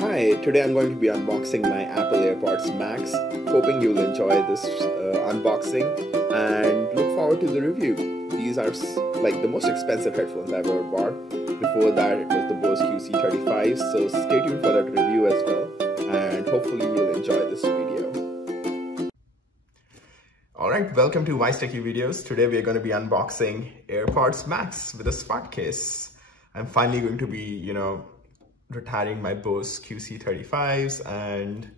Hi, today I'm going to be unboxing my Apple Airpods Max. Hoping you'll enjoy this unboxing and look forward to the review. These are like the most expensive headphones I've ever bought. Before that it was the Bose QC35, so stay tuned for that review as well and hopefully you'll enjoy this video. Alright, welcome to Wisetechie videos. Today we are going to be unboxing Airpods Max with a smart case. I'm finally going to be, retiring my Bose QC35s and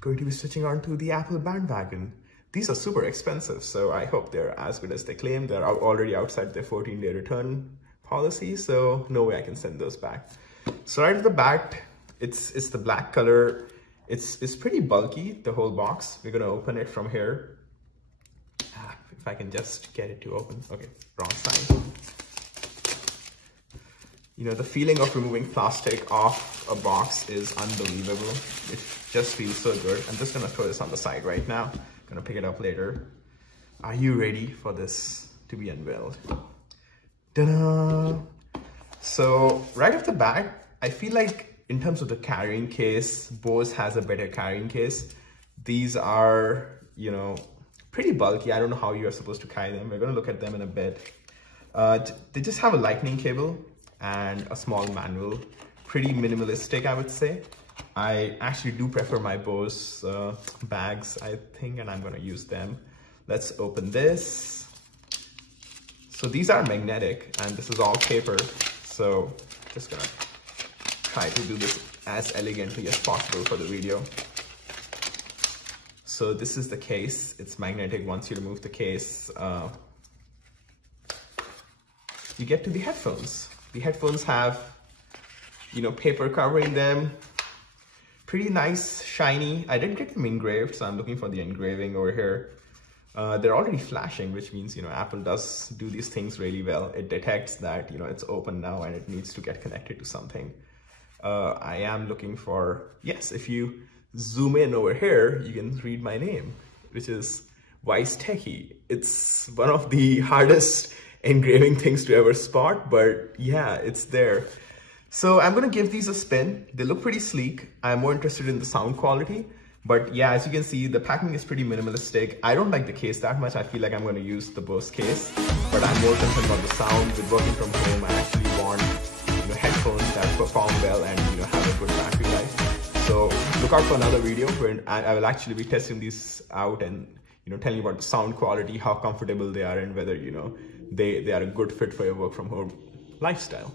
going to be switching on to the Apple bandwagon. These are super expensive, so I hope they're as good as they claim. They're already outside their 14-day return policy, so no way I can send those back. So right at the back, it's the black color. It's pretty bulky, the whole box. We're gonna open it from here. If I can just get it to open. Okay, wrong side. The feeling of removing plastic off a box is unbelievable. It just feels so good. I'm just gonna throw this on the side right now. Gonna pick it up later. Are you ready for this to be unveiled? Ta-da! So right off the bat, I feel like in terms of the carrying case, Bose has a better carrying case. These are, pretty bulky. I don't know how you're supposed to carry them. We're gonna look at them in a bit. They just have a lightning cable and a small manual. Pretty minimalistic, I would say. I actually do prefer my Bose bags, I think, and I'm gonna use them. Let's open this. So these are magnetic and this is all paper. So just gonna try to do this as elegantly as possible for the video. So this is the case. It's magnetic. Once you remove the case, you get to the headphones. The headphones have, paper covering them. Pretty nice, shiny. I didn't get them engraved, so I'm looking for the engraving over here. They're already flashing, which means, Apple does do these things really well. It detects that, it's open now and it needs to get connected to something. I am looking for, yes, if you zoom in over here, you can read my name, which is Wisetechie. It's one of the hardest engraving things to ever spot, but yeah, it's there. So I'm gonna give these a spin. They look pretty sleek. I'm more interested in the sound quality, but yeah, as you can see, the packing is pretty minimalistic. I don't like the case that much. I feel like I'm gonna use the Bose case, but I'm more concerned about the sound. With working from home, I actually want headphones that perform well and have a good battery life. So look out for another video where I will actually be testing these out and telling you about the sound quality, how comfortable they are, and whether they are a good fit for your work from home lifestyle.